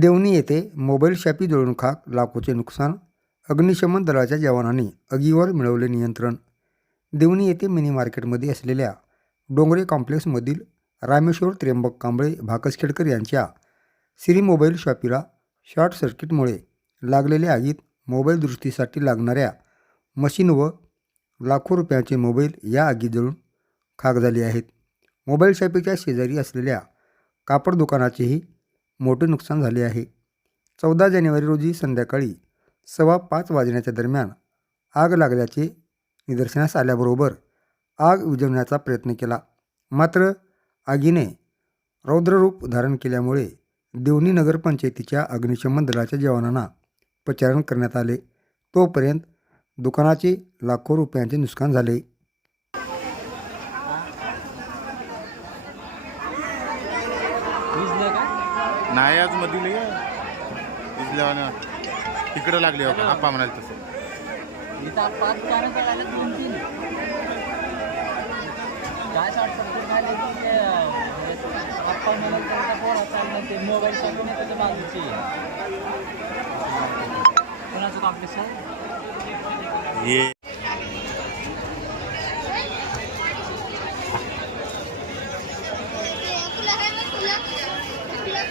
देवणी येथे mobile shoppe जळून खाक लाखोचे नुकसान अग्निशमन दलाच्या जवानांनी आगीवर मिळवले नियंत्रण. देवणी येथे मिनी मार्केटमध्ये असलेल्या डोंगरे कॉम्प्लेक्समधील रामेश्वर त्र्यंबक कांबळे भाकसखेडकर यांच्या सिरी मोबाईल शॉपीला शॉर्ट सर्किटमुळे लागलेल्या आगीत मोबाईल दुरुस्तीसाठी लागणाऱ्या मशीन व लाखो रुपयांचे मोबाईल या आगीत जळून खाक झाले आहेत. मोबाईल शॉपीच्या शेजारी असलेल्या कापड दुकानाचेही मोठे नुकसान झाले आहे. चौदा जानेवारी रोजी संध्याकाळी सव्वा पाच वाजण्याच्या दरम्यान आग लागल्याचे निदर्शनास आल्याबरोबर आग विझवण्याचा प्रयत्न केला. मात्र आगीने रौद्ररूप धारण केल्यामुळे देवणी नगरपंचायतीच्या अग्निशमन दलाच्या जवानांना पचारण करण्यात आले. तोपर्यंत दुकानाचे लाखो रुपयांचे नुकसान झाले. का? नाही आज भिजल्यावानं तिकडं लागले हो आप्पा म्हणाल तसं. इथं पाच कारण करायला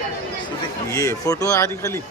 ये फोटो आधी खाली.